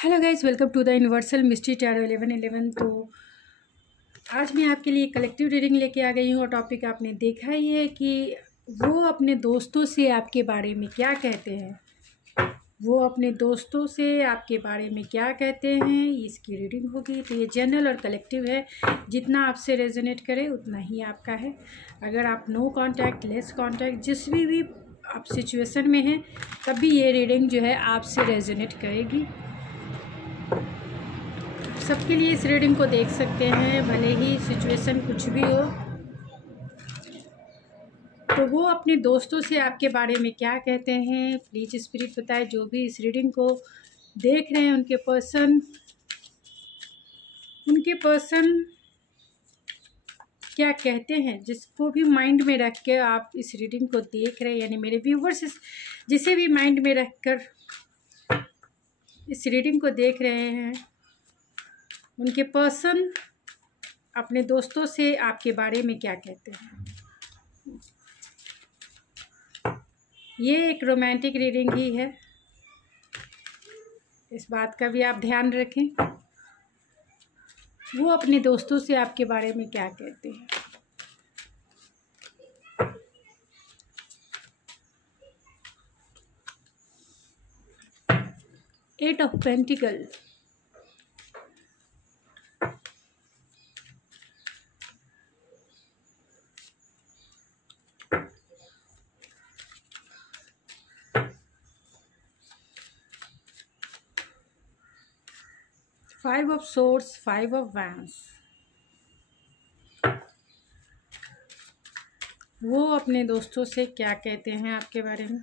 Hello guys, welcome to the universal mystery tarot 1111। तो आज मैं आपके लिए कलेक्टिव रीडिंग लेके आ गई हूँ और टॉपिक आपने देखा ही है कि वो अपने दोस्तों से आपके बारे में क्या कहते हैं। वो अपने दोस्तों से आपके बारे में क्या कहते हैं, इसकी रीडिंग होगी। तो ये जनरल और कलेक्टिव है, जितना आपसे रेजोनेट करे उतना ही आपका है। अगर आप नो कांटेक्ट, लेस कांटेक्ट, जिस भी आप सिचुएशन में हैं, तभी ये रीडिंग जो है आपसे रेजोनेट करेगी। सबके लिए इस रीडिंग को देख सकते हैं, भले ही सिचुएशन कुछ भी हो। तो वो अपने दोस्तों से आपके बारे में क्या कहते हैं, प्लीज़ स्पिरिट बताए। जो भी इस रीडिंग को देख रहे हैं उनके पर्सन क्या कहते हैं, जिसको भी माइंड में रख के आप इस रीडिंग को देख रहे हैं, यानी मेरे व्यूवर्स जिसे भी माइंड में रख कर इस रीडिंग को देख रहे हैं, उनके पर्सन अपने दोस्तों से आपके बारे में क्या कहते हैं। ये एक रोमांटिक रीडिंग ही है, इस बात का भी आप ध्यान रखें। वो अपने दोस्तों से आपके बारे में क्या कहते हैं। Eight of pentacle, five of swords, five of wands. वो अपने दोस्तों से क्या कहते हैं आपके बारे में।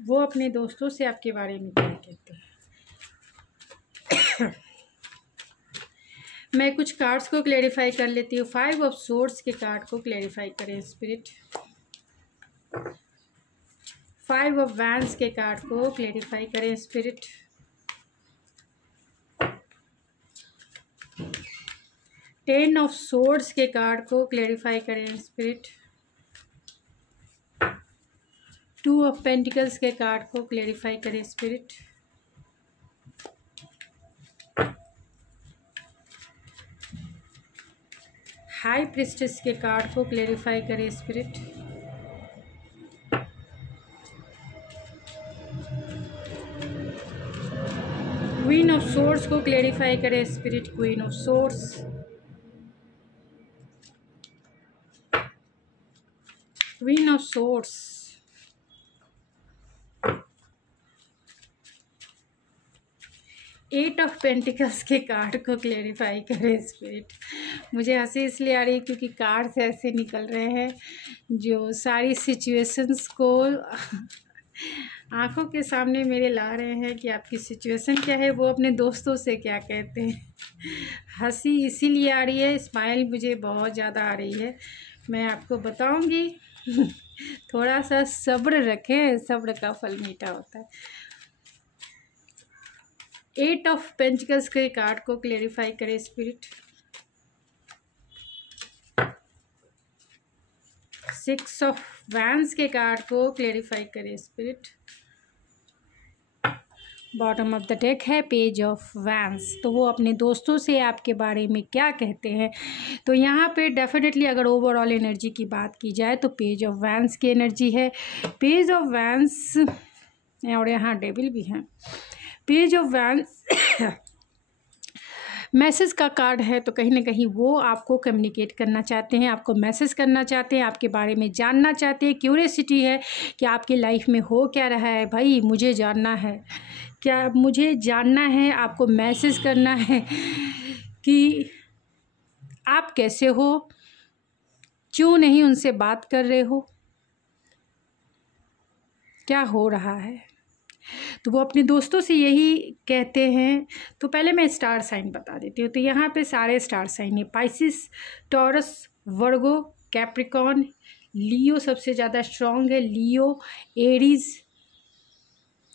वो अपने दोस्तों से आपके बारे में क्या कहते हैं। मैं कुछ कार्ड्स को क्लेरिफाई कर लेती हूँ। फाइव ऑफ सोर्ड्स के कार्ड को क्लेरिफाई करें स्पिरिट। फाइव ऑफ वैंड्स के कार्ड को क्लेरिफाई करें स्पिरिट। टेन ऑफ सोर्ड्स के कार्ड को क्लेरिफाई करें स्पिरिट। टू ऑफ पेंटिकल्स के कार्ड को क्लेरिफाई करें स्पिरिट। हाई प्रिस्टेस के कार्ड को क्लेरिफाई करें स्पिरिट। क्वीन ऑफ सोर्ड्स को क्लेरिफाई करें spirit. Queen of swords, queen of swords. Eight of pentacles के कार्ड को क्लेरिफाई करें स्पिरिट। मुझे हंसी इसलिए आ रही है क्योंकि कार्ड्स ऐसे निकल रहे हैं जो सारी सिचुएशंस को आंखों के सामने मेरे ला रहे हैं कि आपकी सिचुएशन क्या है, वो अपने दोस्तों से क्या कहते हैं। हंसी इसीलिए आ रही है, स्माइल मुझे बहुत ज़्यादा आ रही है, मैं आपको बताऊंगी। थोड़ा सा सब्र रखें, सब्र का फल मीठा होता है। एट ऑफ पेंटिकल्स के कार्ड को क्लेरिफाई करें स्पिरिट। सिक्स ऑफ वैंड्स के कार्ड को क्लेरिफाई करें spirit. Bottom of the deck है पेज ऑफ वैंड्स। तो वो अपने दोस्तों से आपके बारे में क्या कहते हैं। तो यहाँ पे डेफिनेटली अगर ओवरऑल एनर्जी की बात की जाए तो पेज ऑफ वैंड्स की एनर्जी है। पेज ऑफ वैंड्स और यहाँ डेविल भी हैं। पेज ऑफ वैंड्स मैसेज का कार्ड है, तो कहीं ना कहीं वो आपको कम्युनिकेट करना चाहते हैं, आपको मैसेज करना चाहते हैं, आपके बारे में जानना चाहते हैं। क्यूरियोसिटी है कि आपकी लाइफ में हो क्या रहा है, भाई मुझे जानना है, क्या मुझे जानना है। आपको मैसेज करना है कि आप कैसे हो, क्यों नहीं उनसे बात कर रहे हो, क्या हो रहा है। तो वो अपने दोस्तों से यही कहते हैं। तो पहले मैं स्टार साइन बता देती हूँ। तो यहाँ पे सारे स्टार साइन है, Pisces, Taurus, Virgo, Capricorn, Leo सबसे ज़्यादा स्ट्रॉन्ग है, Leo, Aries,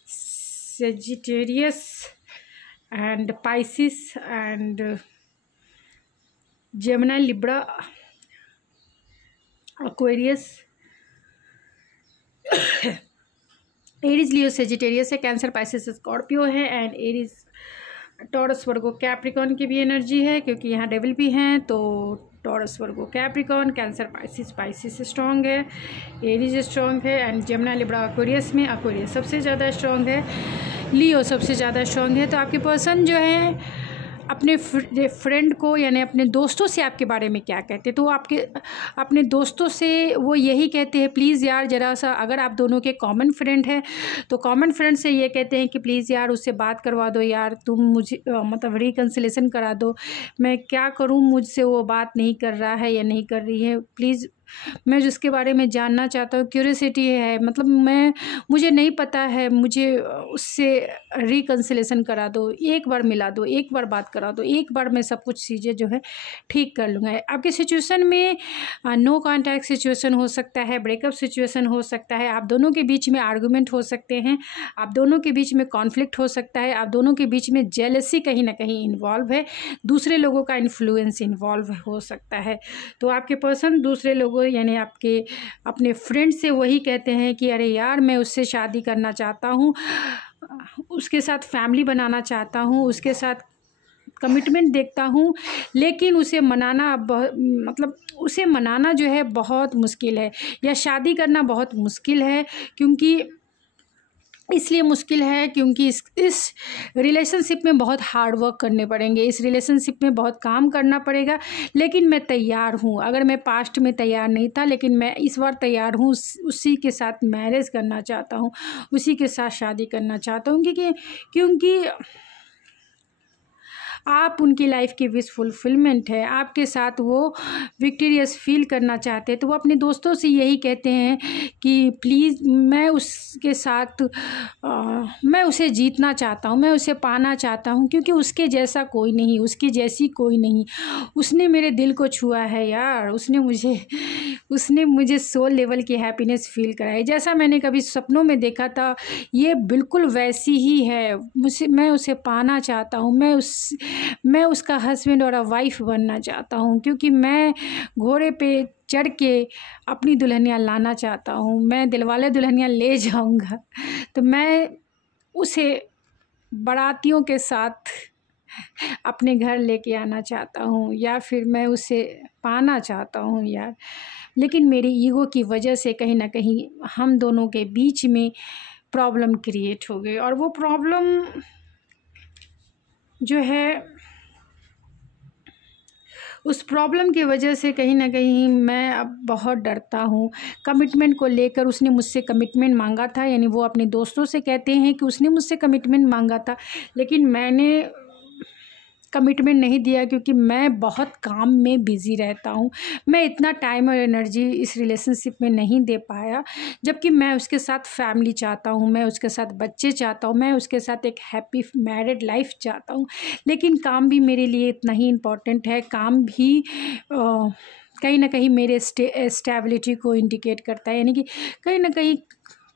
Sagittarius and Pisces and Gemini, Libra, Aquarius, Aries Leo Sagittarius है, कैंसर पाइसेस स्कॉर्पियो है, and Aries Taurus Virgo Capricorn की भी एनर्जी है, क्योंकि यहाँ डेविल भी हैं। तो taurus Virgo Capricorn, cancer Pisces strong है, एरीज स्ट्रॉन्ग है, एंड जमुना लिब्रा एक्वेरियस में एक्वेरियस सबसे ज़्यादा स्ट्रॉन्ग है, लियो सबसे ज़्यादा स्ट्रॉन्ग है। तो आपके पर्सन जो है अपने फ्रेंड को यानी अपने दोस्तों से आपके बारे में क्या कहते हैं, तो आपके अपने दोस्तों से वो यही कहते हैं, प्लीज़ यार ज़रा सा, अगर आप दोनों के कॉमन फ्रेंड हैं तो कॉमन फ्रेंड से ये कहते हैं कि प्लीज़ यार उससे बात करवा दो यार, तुम मुझे मतलब रिकन्सिलेशन करा दो, मैं क्या करूँ, मुझसे वो बात नहीं कर रहा है या नहीं कर रही है, प्लीज़ मैं जिसके बारे में जानना चाहता हूँ, क्यूरियोसिटी है, मतलब मुझे नहीं पता है, मुझे उससे रिकन्सिलेशन करा दो, एक बार मिला दो, एक बार बात करा दो, एक बार मैं सब कुछ चीज़ें जो है ठीक कर लूँगा। आपके सिचुएशन में नो कॉन्टैक्ट सिचुएशन हो सकता है, ब्रेकअप सिचुएशन हो सकता है, आप दोनों के बीच में आर्गूमेंट हो सकते हैं, आप दोनों के बीच में कॉन्फ्लिक्ट हो सकता है, आप दोनों के बीच में जेलसी कहीं ना कहीं इन्वॉल्व है, दूसरे लोगों का इन्फ्लुएंस इन्वॉल्व हो सकता है। तो आपके पर्सन दूसरे लोगों यानी आपके अपने फ्रेंड से वही कहते हैं कि अरे यार मैं उससे शादी करना चाहता हूँ, उसके साथ फैमिली बनाना चाहता हूँ, उसके साथ कमिटमेंट देखता हूँ, लेकिन उसे मनाना मतलब उसे मनाना जो है बहुत मुश्किल है, या शादी करना बहुत मुश्किल है, क्योंकि इसलिए मुश्किल है क्योंकि इस रिलेशनशिप में बहुत हार्ड वर्क करने पड़ेंगे, इस रिलेशनशिप में बहुत काम करना पड़ेगा, लेकिन मैं तैयार हूँ। अगर मैं पास्ट में तैयार नहीं था, लेकिन मैं इस बार तैयार हूँ, उसी के साथ मैरिज करना चाहता हूँ, उसी के साथ शादी करना चाहता हूँ, क्योंकि आप उनकी लाइफ की विश फुलफिलमेंट है, आपके साथ वो विक्टोरियस फील करना चाहते हैं। तो वो अपने दोस्तों से यही कहते हैं कि प्लीज़ मैं उसके साथ मैं उसे जीतना चाहता हूँ, मैं उसे पाना चाहता हूँ, क्योंकि उसके जैसा कोई नहीं, उसकी जैसी कोई नहीं, उसने मेरे दिल को छुआ है यार, उसने मुझे सोल लेवल की हैप्पीनेस फील कराई, जैसा मैंने कभी सपनों में देखा था ये बिल्कुल वैसी ही है, मैं उसे पाना चाहता हूँ, मैं उसका हस्बैंड और वाइफ बनना चाहता हूँ, क्योंकि मैं घोड़े पे चढ़ के अपनी दुल्हनिया लाना चाहता हूँ, मैं दिलवाले दुल्हनिया ले जाऊँगा, तो मैं उसे बारातियों के साथ अपने घर लेके आना चाहता हूँ, या फिर मैं उसे पाना चाहता हूँ यार। लेकिन मेरी ईगो की वजह से कहीं ना कहीं हम दोनों के बीच में प्रॉब्लम क्रिएट हो गई, और वो प्रॉब्लम जो है उस प्रॉब्लम की वजह से कहीं ना कहीं मैं अब बहुत डरता हूँ कमिटमेंट को लेकर। उसने मुझसे कमिटमेंट मांगा था, यानी वो अपने दोस्तों से कहते हैं कि उसने मुझसे कमिटमेंट मांगा था, लेकिन मैंने कमिटमेंट नहीं दिया, क्योंकि मैं बहुत काम में बिज़ी रहता हूँ, मैं इतना टाइम और एनर्जी इस रिलेशनशिप में नहीं दे पाया, जबकि मैं उसके साथ फैमिली चाहता हूँ, मैं उसके साथ बच्चे चाहता हूँ, मैं उसके साथ एक हैप्पी मैरिड लाइफ चाहता हूँ, लेकिन काम भी मेरे लिए इतना ही इम्पोर्टेंट है। काम भी कहीं ना कहीं मेरे स्टेबिलिटी को इंडिकेट करता है, यानी कि कहीं ना कहीं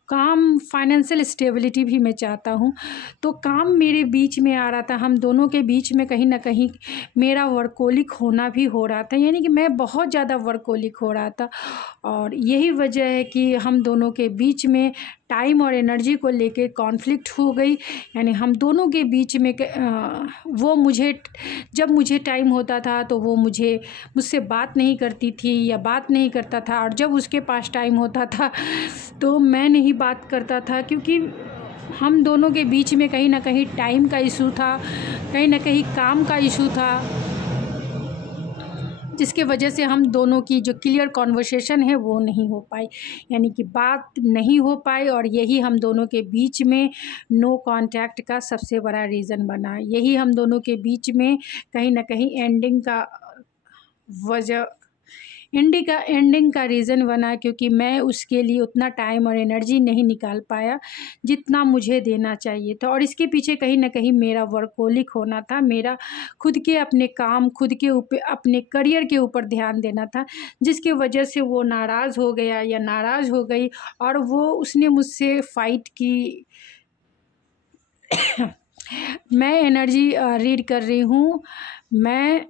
काम फाइनेंशियल स्टेबिलिटी भी मैं चाहता हूँ। तो काम मेरे बीच में आ रहा था, हम दोनों के बीच में कहीं ना कहीं मेरा वर्कोलिक होना भी हो रहा था, यानी कि मैं बहुत ज़्यादा वर्कोलिक हो रहा था, और यही वजह है कि हम दोनों के बीच में टाइम और एनर्जी को लेके कॉन्फ्लिक्ट हो गई। यानी हम दोनों के बीच में वो जब मुझे टाइम होता था तो वो मुझसे बात नहीं करती थी या बात नहीं करता था, और जब उसके पास टाइम होता था तो मैं नहीं बात करता था, क्योंकि हम दोनों के बीच में कहीं ना कहीं टाइम का इशू था, कहीं ना कहीं काम का इशू था, जिसके वजह से हम दोनों की जो क्लियर कॉन्वर्सेशन है वो नहीं हो पाई, यानी कि बात नहीं हो पाई, और यही हम दोनों के बीच में नो कांटेक्ट का सबसे बड़ा रीज़न बना। यही हम दोनों के बीच में कहीं ना कहीं एंडिंग का रीज़न बना, क्योंकि मैं उसके लिए उतना टाइम और एनर्जी नहीं निकाल पाया जितना मुझे देना चाहिए था, और इसके पीछे कहीं ना कहीं मेरा वर्कोलिक होना था, मेरा खुद के अपने काम, खुद के ऊपर अपने करियर के ऊपर ध्यान देना था, जिसकी वजह से वो नाराज़ हो गया या नाराज़ हो गई, और उसने मुझसे फ़ाइट की। मैं एनर्जी रीड कर रही हूँ, मैं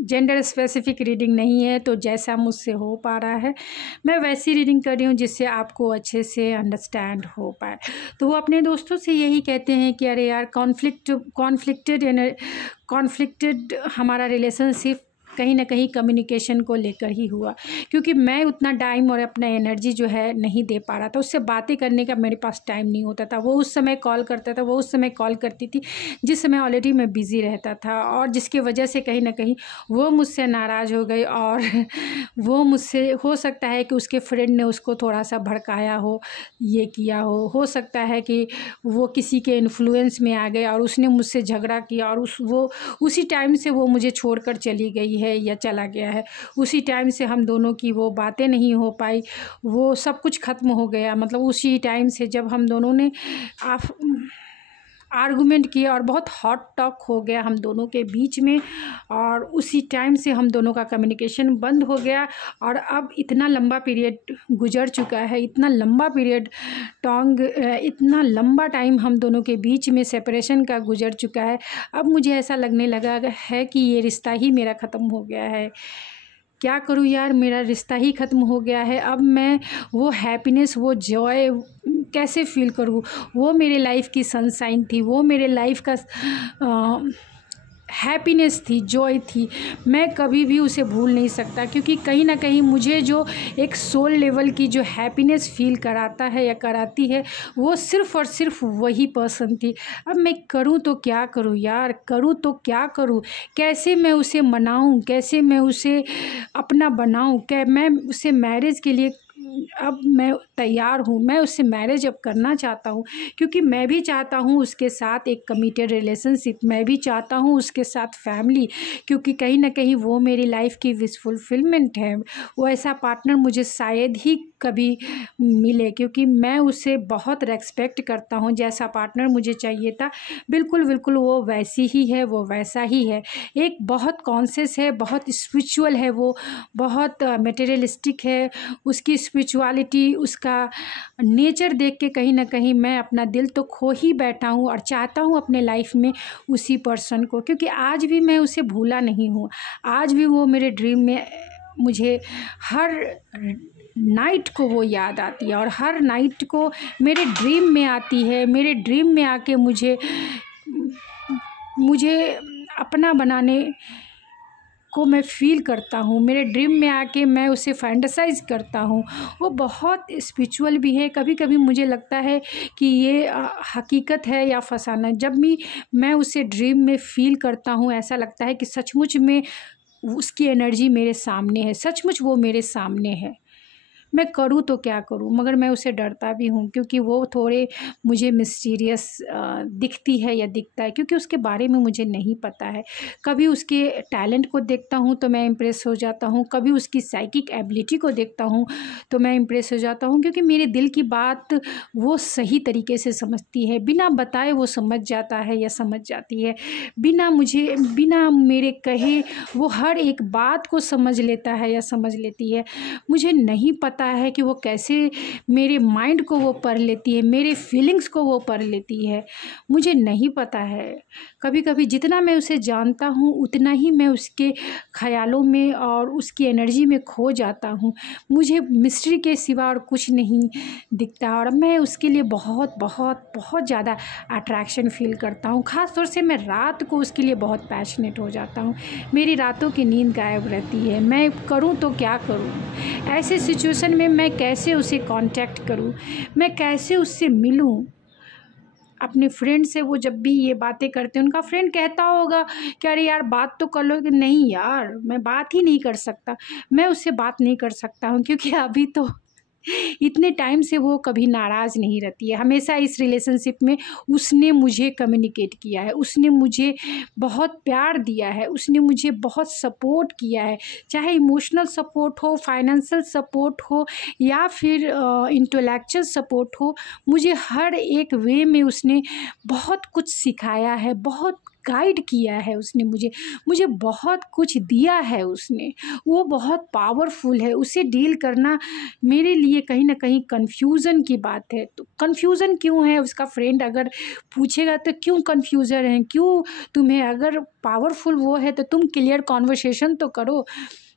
जेंडर स्पेसिफिक रीडिंग नहीं है, तो जैसा मुझसे हो पा रहा है मैं वैसी रीडिंग कर रही हूँ जिससे आपको अच्छे से अंडरस्टैंड हो पाए। तो वो अपने दोस्तों से यही कहते हैं कि अरे यार कॉन्फ्लिक्टेड हमारा रिलेशनशिप कहीं ना कहीं कम्युनिकेशन को लेकर ही हुआ, क्योंकि मैं उतना टाइम और अपना एनर्जी जो है नहीं दे पा रहा था। उससे बातें करने का मेरे पास टाइम नहीं होता था। वो उस समय कॉल करता था, वो उस समय कॉल करती थी जिस समय ऑलरेडी मैं बिज़ी रहता था, और जिसकी वजह से कहीं ना कहीं वो मुझसे नाराज़ हो गई। और वो मुझसे, हो सकता है कि उसके फ्रेंड ने उसको थोड़ा सा भड़काया हो, ये किया हो सकता है कि वो किसी के इन्फ्लुएंस में आ गए और उसने मुझसे झगड़ा किया, और उसी टाइम से वो मुझे छोड़कर चली गई है या चला गया है। उसी टाइम से हम दोनों की वो बातें नहीं हो पाई, वो सब कुछ ख़त्म हो गया। मतलब उसी टाइम से जब हम दोनों ने आर्गुमेंट किया और बहुत हॉट टॉक हो गया हम दोनों के बीच में, और उसी टाइम से हम दोनों का कम्युनिकेशन बंद हो गया। और अब इतना लंबा पीरियड गुजर चुका है, इतना लंबा पीरियड इतना लंबा टाइम हम दोनों के बीच में सेपरेशन का गुजर चुका है। अब मुझे ऐसा लगने लगा है कि ये रिश्ता ही मेरा ख़त्म हो गया है। क्या करूँ यार, मेरा रिश्ता ही ख़त्म हो गया है। अब मैं वो हैप्पीनेस, वो जॉय कैसे फील करूँ? वो मेरे लाइफ की सनशाइन थी, वो मेरे लाइफ का हैप्पीनेस थी, जॉय थी। मैं कभी भी उसे भूल नहीं सकता, क्योंकि कहीं ना कहीं मुझे जो एक सोल लेवल की जो हैप्पीनेस फील कराता है या कराती है, वो सिर्फ़ और सिर्फ वही पर्सन थी। अब मैं करूँ तो क्या करूँ यार, करूँ तो क्या करूँ? कैसे मैं उसे मनाऊँ, कैसे मैं उसे अपना बनाऊँ? क्या मैं उसे मैरिज के लिए, अब मैं तैयार हूँ, मैं उससे मैरिज अब करना चाहता हूँ, क्योंकि मैं भी चाहता हूँ उसके साथ एक कमिटेड रिलेशनशिप, मैं भी चाहता हूँ उसके साथ फैमिली, क्योंकि कहीं ना कहीं वो मेरी लाइफ की विश फुलफिलमेंट है। वो ऐसा पार्टनर मुझे शायद ही कभी मिले, क्योंकि मैं उसे बहुत रेस्पेक्ट करता हूँ। जैसा पार्टनर मुझे चाहिए था, बिल्कुल बिल्कुल वो वैसी ही है, वो वैसा ही है। एक बहुत कॉन्शियस है, बहुत स्पिरिचुअल है, वो बहुत मटेरियलिस्टिक है। उसकी स्पिरिचुअलिटी, उसका नेचर देख के कहीं ना कहीं मैं अपना दिल तो खो ही बैठा हूँ, और चाहता हूँ अपने लाइफ में उसी पर्सन को, क्योंकि आज भी मैं उसे भूला नहीं हूँ। आज भी वो मेरे ड्रीम में, मुझे हर नाइट को वो याद आती है, और हर नाइट को मेरे ड्रीम में आती है। मेरे ड्रीम में आके मुझे अपना बनाने को मैं फ़ील करता हूँ। मेरे ड्रीम में आके मैं उसे फैंटेसाइज़ करता हूँ। वो बहुत स्पिरिचुअल भी है। कभी कभी मुझे लगता है कि ये हकीकत है या फसाना। जब भी मैं उसे ड्रीम में फ़ील करता हूँ, ऐसा लगता है कि सचमुच में उसकी एनर्जी मेरे सामने है, सचमुच वो मेरे सामने है। मैं करूँ तो क्या करूँ? मगर मैं उसे डरता भी हूँ, क्योंकि वो थोड़े मुझे मिस्टीरियस दिखती है या दिखता है, क्योंकि उसके बारे में मुझे नहीं पता है। कभी उसके टैलेंट को देखता हूँ तो मैं इम्प्रेस हो जाता हूँ, कभी उसकी साइकिक एबिलिटी को देखता हूँ तो मैं इम्प्रेस हो जाता हूँ, क्योंकि मेरे दिल की बात वो सही तरीके से समझती है। बिना बताए वो समझ जाता है या समझ जाती है। बिना मेरे कहे वो हर एक बात को समझ लेता है या समझ लेती है। मुझे नहीं पता है कि वो कैसे मेरे माइंड को वो पढ़ लेती है, मेरे फीलिंग्स को वो पढ़ लेती है, मुझे नहीं पता है। कभी कभी जितना मैं उसे जानता हूँ उतना ही मैं उसके ख़यालों में और उसकी एनर्जी में खो जाता हूँ। मुझे मिस्ट्री के सिवा और कुछ नहीं दिखता, और मैं उसके लिए बहुत बहुत बहुत ज़्यादा अट्रैक्शन फील करता हूँ। ख़ास तौर से मैं रात को उसके लिए बहुत पैशनेट हो जाता हूँ। मेरी रातों की नींद गायब रहती है। मैं करूँ तो क्या करूँ? ऐसे सिचुएशन में मैं कैसे उसे कांटेक्ट करूं? मैं कैसे उससे मिलूं? अपने फ्रेंड से वो जब भी ये बातें करते हैं, उनका फ्रेंड कहता होगा कि अरे यार बात तो कर लो, कि नहीं यार मैं बात ही नहीं कर सकता। मैं उससे बात नहीं कर सकता हूँ, क्योंकि अभी तो इतने टाइम से वो कभी नाराज़ नहीं रहती है। हमेशा इस रिलेशनशिप में उसने मुझे कम्युनिकेट किया है, उसने मुझे बहुत प्यार दिया है, उसने मुझे बहुत सपोर्ट किया है, चाहे इमोशनल सपोर्ट हो, फाइनेंशियल सपोर्ट हो, या फिर इंटेलेक्चुअल सपोर्ट हो। मुझे हर एक वे में उसने बहुत कुछ सिखाया है, बहुत गाइड किया है उसने, मुझे बहुत कुछ दिया है उसने। वो बहुत पावरफुल है, उसे डील करना मेरे लिए कहीं ना कहीं कन्फ्यूज़न की बात है। तो कन्फ्यूज़न क्यों है, उसका फ्रेंड अगर पूछेगा तो क्यों कन्फ्यूज़न है, क्यों तुम्हें, अगर पावरफुल वो है तो तुम क्लियर कॉन्वर्सेशन तो करो।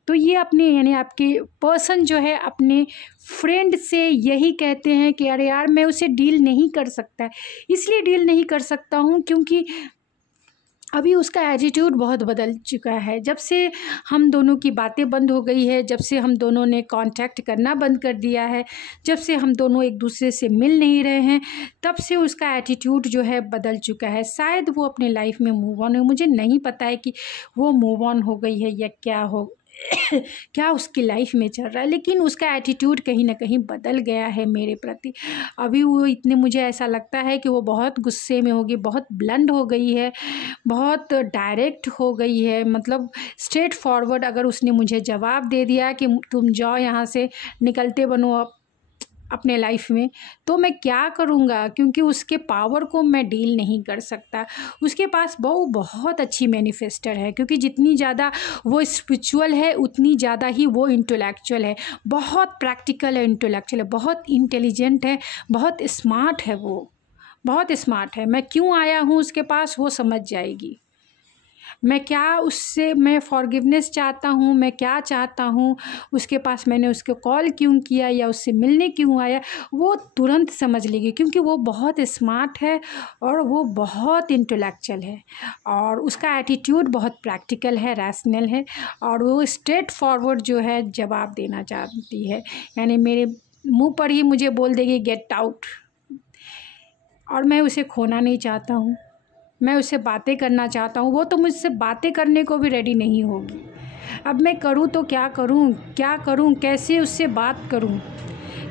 तो ये अपने यानी आपके पर्सन जो है अपने फ्रेंड से यही कहते हैं कि अरे यार मैं उसे डील नहीं कर सकता, इसलिए डील नहीं कर सकता हूँ क्योंकि अभी उसका एटीट्यूड बहुत बदल चुका है। जब से हम दोनों की बातें बंद हो गई है, जब से हम दोनों ने कांटेक्ट करना बंद कर दिया है, जब से हम दोनों एक दूसरे से मिल नहीं रहे हैं, तब से उसका एटीट्यूड जो है बदल चुका है। शायद वो अपने लाइफ में मूव ऑन है, मुझे नहीं पता है कि वो मूव ऑन हो गई है या क्या हो क्या उसकी लाइफ में चल रहा है, लेकिन उसका एटीट्यूड कहीं ना कहीं बदल गया है मेरे प्रति। अभी वो इतने, मुझे ऐसा लगता है कि वो बहुत गुस्से में होगी, बहुत ब्लंट हो गई है, बहुत डायरेक्ट हो गई है। मतलब स्ट्रेट फॉरवर्ड अगर उसने मुझे जवाब दे दिया कि तुम जाओ यहाँ से, निकलते बनो अपने लाइफ में, तो मैं क्या करूँगा, क्योंकि उसके पावर को मैं डील नहीं कर सकता। उसके पास वो बहुत अच्छी मैनिफेस्टर है, क्योंकि जितनी ज़्यादा वो स्पिरिचुअल है उतनी ज़्यादा ही वो इंटेलेक्चुअल है, बहुत प्रैक्टिकल है, इंटेलेक्चुअल है, बहुत इंटेलिजेंट है, बहुत स्मार्ट है, वो बहुत स्मार्ट है। मैं क्यों आया हूँ उसके पास वो समझ जाएगी। मैं क्या उससे, मैं फॉरगिवनेस चाहता हूँ, मैं क्या चाहता हूँ उसके पास, मैंने उसको कॉल क्यों किया या उससे मिलने क्यों आया, वो तुरंत समझ लेगी, क्योंकि वो बहुत स्मार्ट है और वो बहुत इंटेलेक्चुअल है और उसका एटीट्यूड बहुत प्रैक्टिकल है, रैशनल है, और वो स्ट्रेट फॉरवर्ड जो है जवाब देना चाहती है। यानी मेरे मुंह पर ही मुझे बोल देगी गेट आउट, और मैं उसे खोना नहीं चाहता हूँ, मैं उससे बातें करना चाहता हूँ, वो तो मुझसे बातें करने को भी रेडी नहीं होगी। अब मैं करूँ तो क्या करूँ, क्या करूँ, कैसे उससे बात करूँ,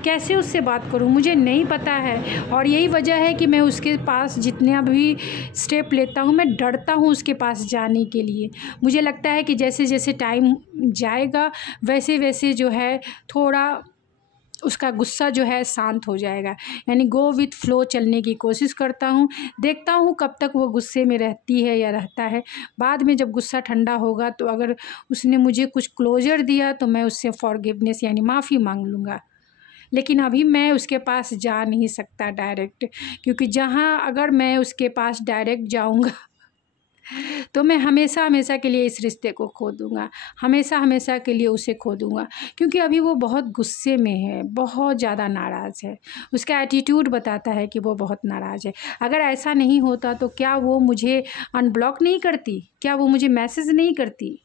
कैसे उससे बात करूँ, मुझे नहीं पता है। और यही वजह है कि मैं उसके पास जितने भी स्टेप लेता हूँ, मैं डरता हूँ उसके पास जाने के लिए। मुझे लगता है कि जैसे जैसे टाइम जाएगा वैसे वैसे जो है थोड़ा उसका गुस्सा जो है शांत हो जाएगा। यानी गो विथ फ्लो चलने की कोशिश करता हूँ, देखता हूँ कब तक वो गुस्से में रहती है या रहता है। बाद में जब गुस्सा ठंडा होगा तो अगर उसने मुझे कुछ क्लोजर दिया तो मैं उससे फॉरगिवनेस यानी माफ़ी मांग लूँगा। लेकिन अभी मैं उसके पास जा नहीं सकता डायरेक्ट, क्योंकि जहाँ अगर मैं उसके पास डायरेक्ट जाऊँगा तो मैं हमेशा हमेशा के लिए इस रिश्ते को खो दूँगा, हमेशा हमेशा के लिए उसे खो दूँगा, क्योंकि अभी वो बहुत गुस्से में है, बहुत ज़्यादा नाराज़ है। उसका एटीट्यूड बताता है कि वो बहुत नाराज़ है। अगर ऐसा नहीं होता तो क्या वो मुझे अनब्लॉक नहीं करती, क्या वो मुझे मैसेज नहीं करती?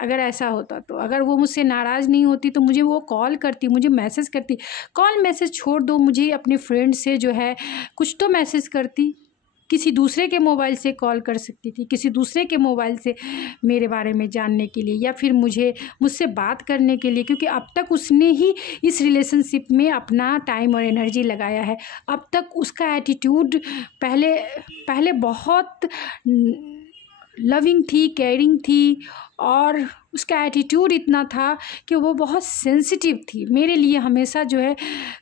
अगर ऐसा होता तो, अगर वो मुझसे नाराज़ नहीं होती तो मुझे वो कॉल करती, मुझे मैसेज करती। कॉल मैसेज छोड़ दो, मुझे अपने फ्रेंड से जो है कुछ तो मैसेज करती, किसी दूसरे के मोबाइल से कॉल कर सकती थी, किसी दूसरे के मोबाइल से मेरे बारे में जानने के लिए या फिर मुझसे बात करने के लिए, क्योंकि अब तक उसने ही इस रिलेशनशिप में अपना टाइम और एनर्जी लगाया है। अब तक उसका एटीट्यूड पहले बहुत लविंग थी, केयरिंग थी, और उसका एटीट्यूड इतना था कि वो बहुत सेंसिटिव थी मेरे लिए। हमेशा जो है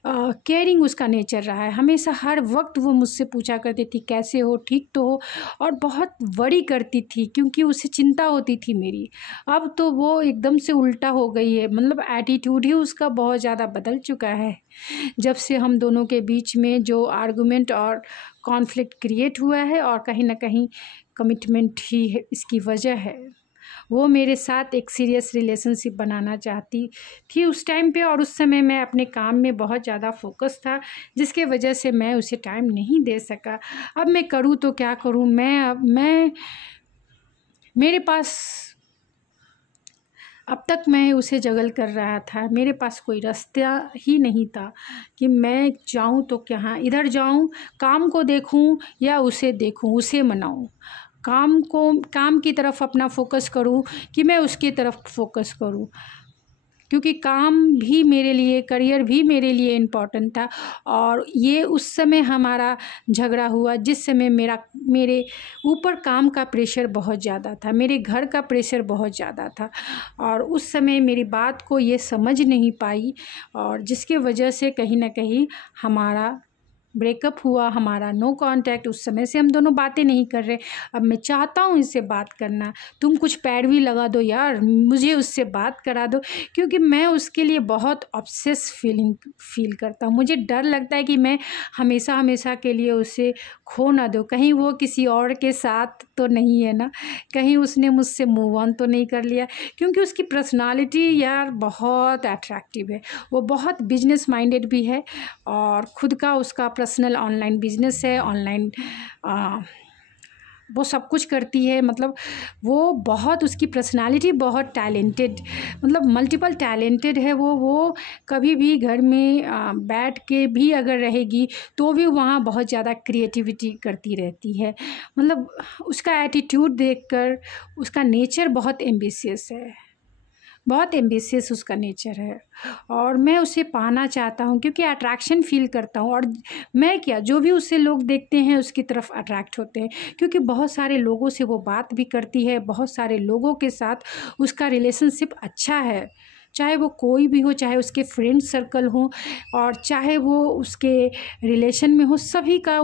केयरिंग उसका नेचर रहा है, हमेशा हर वक्त वो मुझसे पूछा करती थी कैसे हो, ठीक तो हो, और बहुत वरी करती थी क्योंकि उसे चिंता होती थी मेरी। अब तो वो एकदम से उल्टा हो गई है, मतलब एटीट्यूड ही उसका बहुत ज़्यादा बदल चुका है। जब से हम दोनों के बीच में जो आर्गुमेंट और कॉन्फ्लिक्ट क्रिएट हुआ है, और कहीं ना कहीं कमिटमेंट ही है इसकी वजह है। वो मेरे साथ एक सीरियस रिलेशनशिप बनाना चाहती थी उस टाइम पे, और उस समय मैं अपने काम में बहुत ज़्यादा फोकस था, जिसके वजह से मैं उसे टाइम नहीं दे सका। अब मैं करूँ तो क्या करूँ, मैं मेरे पास अब तक मैं उसे जगल कर रहा था, मेरे पास कोई रास्ता ही नहीं था कि मैं जाऊं तो कहाँ, इधर जाऊं, काम को देखूं या उसे देखूं, उसे मनाऊं, काम की तरफ अपना फोकस करूं कि मैं उसकी तरफ फोकस करूं, क्योंकि काम भी मेरे लिए, करियर भी मेरे लिए इम्पॉर्टेंट था। और ये उस समय हमारा झगड़ा हुआ जिस समय मेरे ऊपर काम का प्रेशर बहुत ज़्यादा था, मेरे घर का प्रेशर बहुत ज़्यादा था, और उस समय मेरी बात को ये समझ नहीं पाई, और जिसके वजह से कहीं ना कहीं हमारा ब्रेकअप हुआ हमारा, नो कांटेक्ट, उस समय से हम दोनों बातें नहीं कर रहे। अब मैं चाहता हूँ इससे बात करना, तुम कुछ पैरवी लगा दो यार, मुझे उससे बात करा दो, क्योंकि मैं उसके लिए बहुत ऑब्सेस फील करता हूँ। मुझे डर लगता है कि मैं हमेशा हमेशा के लिए उसे खो ना दूँ, कहीं वो किसी और के साथ तो नहीं है ना, कहीं उसने मुझसे मूव ऑन तो नहीं कर लिया। क्योंकि उसकी पर्सनालिटी यार बहुत अट्रैक्टिव है, वो बहुत बिजनेस माइंडेड भी है और ख़ुद का उसका पर्सनल ऑनलाइन बिजनेस है, ऑनलाइन वो सब कुछ करती है। मतलब वो बहुत, उसकी पर्सनालिटी बहुत टैलेंटेड, मतलब मल्टीपल टैलेंटेड है। वो कभी भी घर में बैठ के भी अगर रहेगी तो भी वहाँ बहुत ज़्यादा क्रिएटिविटी करती रहती है। मतलब उसका एटीट्यूड देखकर, उसका नेचर बहुत एम्बिशियस है, बहुत एम्बिशियस उसका नेचर है और मैं उसे पाना चाहता हूँ क्योंकि अट्रैक्शन फ़ील करता हूँ। और मैं क्या, जो भी उससे लोग देखते हैं उसकी तरफ अट्रैक्ट होते हैं, क्योंकि बहुत सारे लोगों से वो बात भी करती है, बहुत सारे लोगों के साथ उसका रिलेशनशिप अच्छा है, चाहे वो कोई भी हो, चाहे उसके फ्रेंड सर्कल हो और चाहे वो उसके रिलेशन में हो, सभी का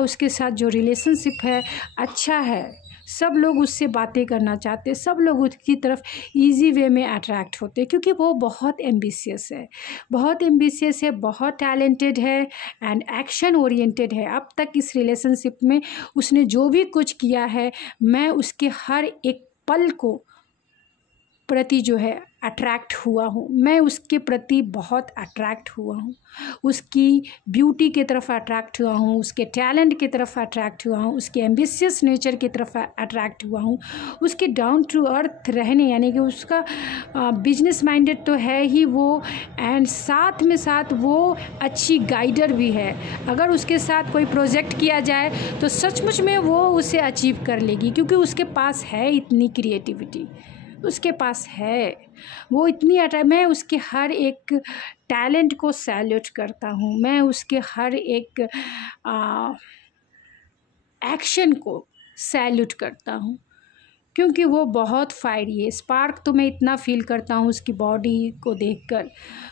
उसके साथ जो रिलेशनशिप है अच्छा है। सब लोग उससे बातें करना चाहते हैं, सब लोग उसकी तरफ इजी वे में अट्रैक्ट होते हैं, क्योंकि वो बहुत एम्बिशियस है, बहुत एम्बिशियस है, बहुत टैलेंटेड है एंड एक्शन ओरिएंटेड है। अब तक इस रिलेशनशिप में उसने जो भी कुछ किया है, मैं उसके हर एक पल को प्रति जो है अट्रैक्ट हुआ हूँ, मैं उसके प्रति बहुत अट्रैक्ट हुआ हूँ, उसकी ब्यूटी की तरफ अट्रैक्ट हुआ हूँ, उसके टैलेंट की तरफ अट्रैक्ट हुआ हूँ, उसके एम्बिशियस नेचर की तरफ अट्रैक्ट हुआ हूँ, उसके डाउन टू अर्थ रहने, यानी कि उसका बिजनेस माइंडेड तो है ही वो, एंड साथ में साथ वो अच्छी गाइडर भी है। अगर उसके साथ कोई प्रोजेक्ट किया जाए तो सचमुच में वो उसे अचीव कर लेगी, क्योंकि उसके पास है इतनी क्रिएटिविटी, उसके पास है वो इतनी मैं उसके हर एक टैलेंट को सैल्यूट करता हूँ, मैं उसके हर एक एक्शन को सैल्यूट करता हूँ, क्योंकि वो बहुत फायरी है। स्पार्क तो मैं इतना फील करता हूँ उसकी बॉडी को देखकर,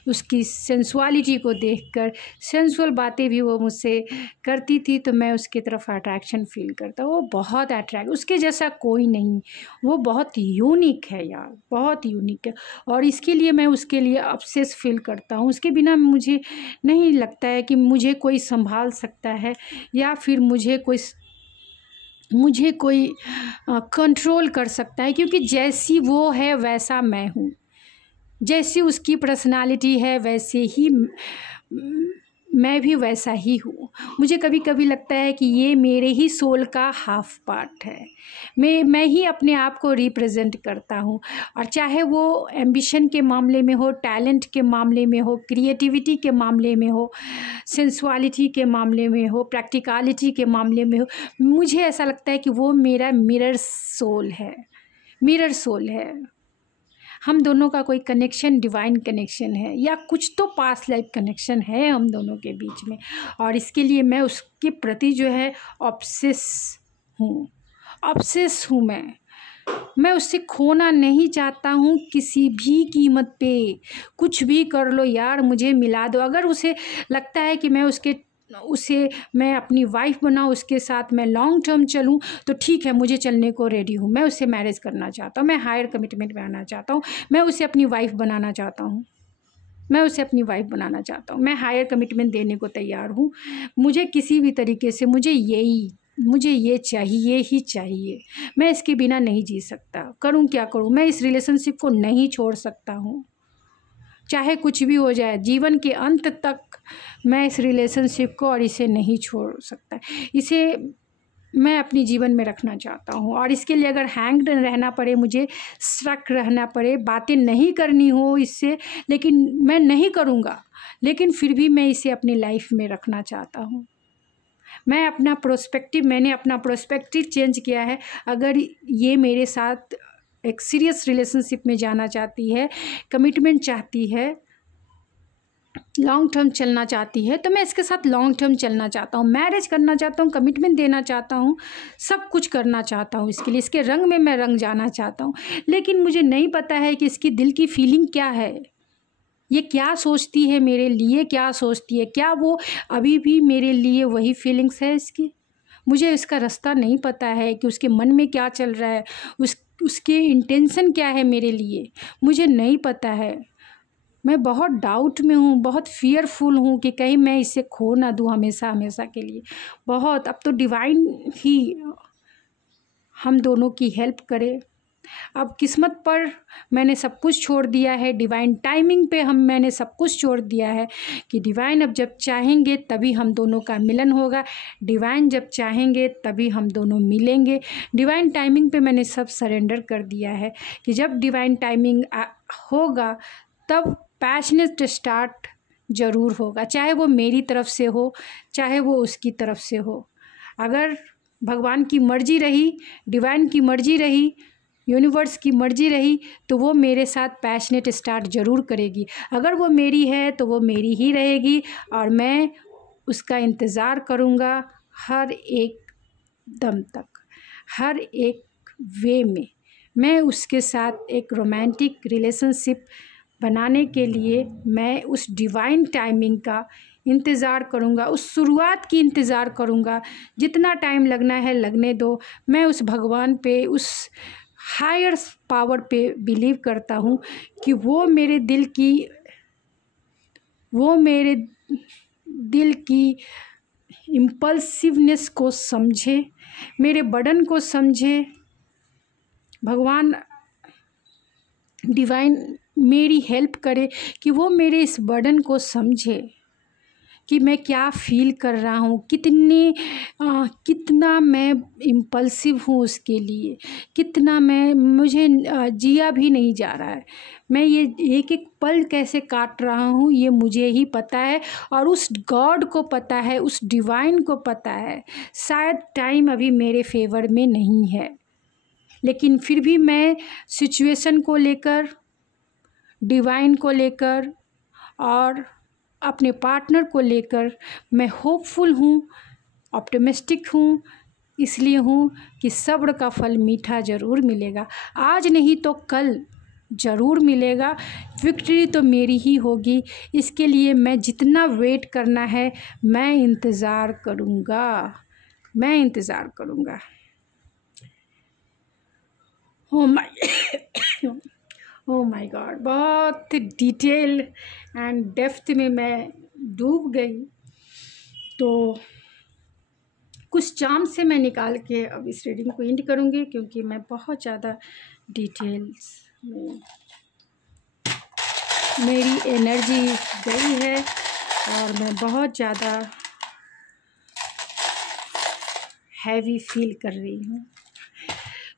उसकी सेंसुअलिटी को देखकर, सेंसुअल बातें भी वो मुझसे करती थी तो मैं उसकी तरफ अट्रैक्शन फील करता हूँ। वो बहुत अट्रैक्ट, उसके जैसा कोई नहीं, वो बहुत यूनिक है यार, बहुत यूनिक है और इसके लिए मैं उसके लिए ऑब्सेस फील करता हूँ। उसके बिना मुझे नहीं लगता है कि मुझे कोई संभाल सकता है या फिर मुझे कोई कंट्रोल कर सकता है, क्योंकि जैसी वो है वैसा मैं हूँ, जैसी उसकी पर्सनालिटी है वैसे ही मैं भी वैसा ही हूँ। मुझे कभी कभी लगता है कि ये मेरे ही सोल का हाफ पार्ट है, मैं ही अपने आप को रिप्रेजेंट करता हूँ। और चाहे वो एम्बिशन के मामले में हो, टैलेंट के मामले में हो, क्रिएटिविटी के मामले में हो, सेंसुअलिटी के मामले में हो, प्रैक्टिकलिटी के मामले में हो, मुझे ऐसा लगता है कि वो मेरा मिरर सोल है। हम दोनों का कोई कनेक्शन, डिवाइन कनेक्शन है या कुछ तो पास्ट लाइफ कनेक्शन है हम दोनों के बीच में, और इसके लिए मैं उसके प्रति जो है ऑब्सेस हूँ। मैं उससे खोना नहीं चाहता हूँ किसी भी कीमत पे। कुछ भी कर लो यार, मुझे मिला दो। अगर उसे लगता है कि मैं मैं अपनी वाइफ बनाऊँ, उसके साथ मैं लॉन्ग टर्म चलूँ, तो ठीक है, मुझे चलने को रेडी हूँ। मैं उससे मैरिज करना चाहता हूँ, मैं हायर कमिटमेंट में आना चाहता हूँ, मैं उसे अपनी वाइफ बनाना चाहता हूँ, मैं हायर कमिटमेंट देने को तैयार हूँ। मुझे किसी भी तरीके से मुझे ये चाहिए, मैं इसके बिना नहीं जी सकता। करूँ क्या करूँ, मैं इस रिलेशनशिप को नहीं छोड़ सकता हूँ, चाहे कुछ भी हो जाए, जीवन के अंत तक मैं इस रिलेशनशिप को और इसे नहीं छोड़ सकता। इसे मैं अपनी जीवन में रखना चाहता हूँ, और इसके लिए अगर हैंग्ड रहना पड़े, मुझे स्ट्रक रहना पड़े, बातें नहीं करनी हो इससे, लेकिन मैं नहीं करूँगा, लेकिन फिर भी मैं इसे अपनी लाइफ में रखना चाहता हूँ। मैंने अपना प्रोस्पेक्टिव चेंज किया है। अगर ये मेरे साथ एक सीरियस रिलेशनशिप में जाना चाहती है, कमिटमेंट चाहती है, लॉन्ग टर्म चलना चाहती है, तो मैं इसके साथ लॉन्ग टर्म चलना चाहता हूँ, मैरिज करना चाहता हूँ, कमिटमेंट देना चाहता हूँ, सब कुछ करना चाहता हूँ। इसके लिए इसके रंग में मैं रंग जाना चाहता हूँ, लेकिन मुझे नहीं पता है कि इसकी दिल की फीलिंग क्या है। ये क्या सोचती है मेरे लिए, क्या सोचती है, क्या वो अभी भी मेरे लिए वही फीलिंग्स है इसकी? मुझे इसका रास्ता नहीं पता है कि उसके मन में क्या चल रहा है, उसके इंटेंशन क्या है मेरे लिए, मुझे नहीं पता है। मैं बहुत डाउट में हूँ, बहुत फियरफुल हूँ कि कहीं मैं इसे खो ना दूँ हमेशा हमेशा के लिए। बहुत, अब तो डिवाइन ही हम दोनों की हेल्प करे। अब किस्मत पर मैंने सब कुछ छोड़ दिया है, डिवाइन टाइमिंग पे मैंने सब कुछ छोड़ दिया है कि डिवाइन अब जब चाहेंगे तभी हम दोनों का मिलन होगा, डिवाइन जब चाहेंगे तभी हम दोनों मिलेंगे। डिवाइन टाइमिंग पे मैंने सब सरेंडर कर दिया है कि जब डिवाइन टाइमिंग होगा तब पैशनेट स्टार्ट ज़रूर होगा, चाहे वो मेरी तरफ से हो चाहे वो उसकी तरफ से हो। अगर भगवान की मर्जी रही, डिवाइन की मर्जी रही, यूनिवर्स की मर्जी रही तो वो मेरे साथ पैशनेट स्टार्ट ज़रूर करेगी। अगर वो मेरी है तो वो मेरी ही रहेगी और मैं उसका इंतज़ार करूँगा हर एक दम तक, हर एक वे में। मैं उसके साथ एक रोमांटिक रिलेशनशिप बनाने के लिए मैं उस डिवाइन टाइमिंग का इंतज़ार करूँगा, उस शुरुआत की इंतज़ार करूँगा। जितना टाइम लगना है लगने दो। मैं उस भगवान पे, उस हायर पावर पे बिलीव करता हूँ कि वो मेरे दिल की इम्पल्सिवनेस को समझे, मेरे बर्डन को समझे। भगवान डिवाइन मेरी हेल्प करे कि वो मेरे इस बर्डन को समझे कि मैं क्या फ़ील कर रहा हूँ, कितना मैं इम्पल्सिव हूँ उसके लिए, कितना मुझे जिया भी नहीं जा रहा है। मैं ये एक एक पल कैसे काट रहा हूँ ये मुझे ही पता है और उस गॉड को पता है, उस डिवाइन को पता है। शायद टाइम अभी मेरे फेवर में नहीं है, लेकिन फिर भी मैं सिचुएशन को लेकर, डिवाइन को लेकर और अपने पार्टनर को लेकर मैं होपफुल हूँ, ऑप्टिमिस्टिक हूँ। इसलिए हूँ कि सब्र का फल मीठा ज़रूर मिलेगा, आज नहीं तो कल ज़रूर मिलेगा। विक्ट्री तो मेरी ही होगी। इसके लिए मैं जितना वेट करना है मैं इंतज़ार करूँगा, मैं इंतज़ार करूँगा। ओह माय गॉड, बहुत डिटेल एंड डेप्थ में मैं डूब गई। तो कुछ चार्म से मैं निकाल के अब इस रीडिंग को एंड करूँगी क्योंकि मैं बहुत ज़्यादा डिटेल्स में मेरी एनर्जी गई है और मैं बहुत ज़्यादा हैवी फील कर रही हूँ।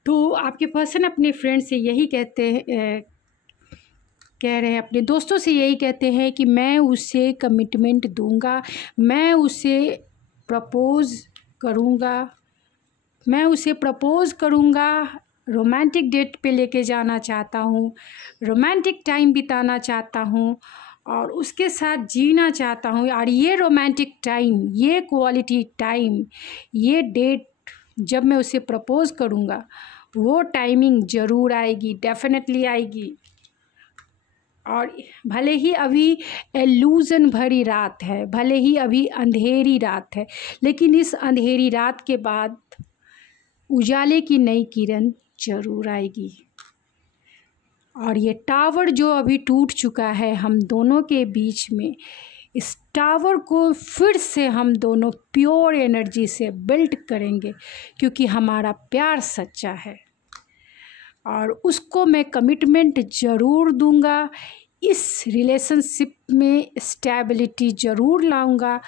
तो आपके पर्सन अपने फ्रेंड से यही कह रहे हैं, अपने दोस्तों से यही कहते हैं कि मैं उसे कमिटमेंट दूंगा, मैं उसे प्रपोज़ करूंगा, रोमांटिक डेट पे लेके जाना चाहता हूँ, रोमांटिक टाइम बिताना चाहता हूँ और उसके साथ जीना चाहता हूँ। और ये रोमांटिक टाइम, ये क्वालिटी टाइम, ये डेट जब मैं उसे प्रपोज़ करूँगा वो टाइमिंग ज़रूर आएगी, डेफिनेटली आएगी। और भले ही अभी एल्यूज़न भरी रात है, भले ही अभी अंधेरी रात है, लेकिन इस अंधेरी रात के बाद उजाले की नई किरण ज़रूर आएगी। और ये टावर जो अभी टूट चुका है हम दोनों के बीच में, इस टावर को फिर से हम दोनों प्योर एनर्जी से बिल्ड करेंगे क्योंकि हमारा प्यार सच्चा है और उसको मैं कमिटमेंट ज़रूर दूंगा। इस रिलेशनशिप में स्टेबिलिटी ज़रूर लाऊंगा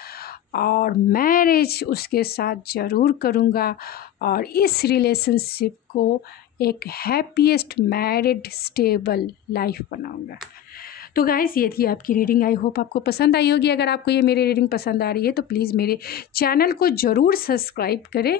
और मैरिज उसके साथ ज़रूर करूंगा और इस रिलेशनशिप को एक हैप्पीएस्ट मैरिड स्टेबल लाइफ बनाऊंगा। तो गाइस, ये थी आपकी रीडिंग। आई होप आपको पसंद आई होगी। अगर आपको ये मेरी रीडिंग पसंद आ रही है तो प्लीज़ मेरे चैनल को ज़रूर सब्सक्राइब करें,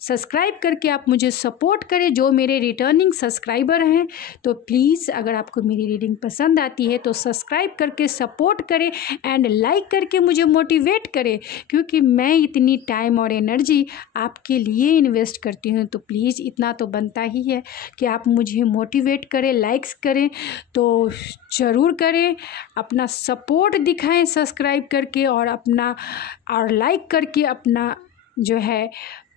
सब्सक्राइब करके आप मुझे सपोर्ट करें, जो मेरे रिटर्निंग सब्सक्राइबर हैं। तो प्लीज़ अगर आपको मेरी रीडिंग पसंद आती है तो सब्सक्राइब करके सपोर्ट करें एंड लाइक करके मुझे मोटिवेट करें, क्योंकि मैं इतनी टाइम और एनर्जी आपके लिए इन्वेस्ट करती हूँ। तो प्लीज़ इतना तो बनता ही है कि आप मुझे मोटिवेट करें, लाइक्स करें तो ज़रूर करें, अपना सपोर्ट दिखाएं सब्सक्राइब करके और लाइक करके अपना जो है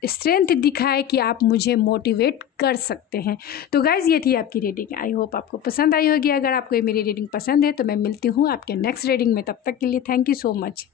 स्ट्रेंथ दिखाए कि आप मुझे मोटिवेट कर सकते हैं। तो गाइज़ ये थी आपकी रीडिंग, आई होप आपको पसंद आई होगी। अगर आपको मेरी रीडिंग पसंद है तो मैं मिलती हूँ आपके नेक्स्ट रीडिंग में, तब तक के लिए थैंक यू सो मच।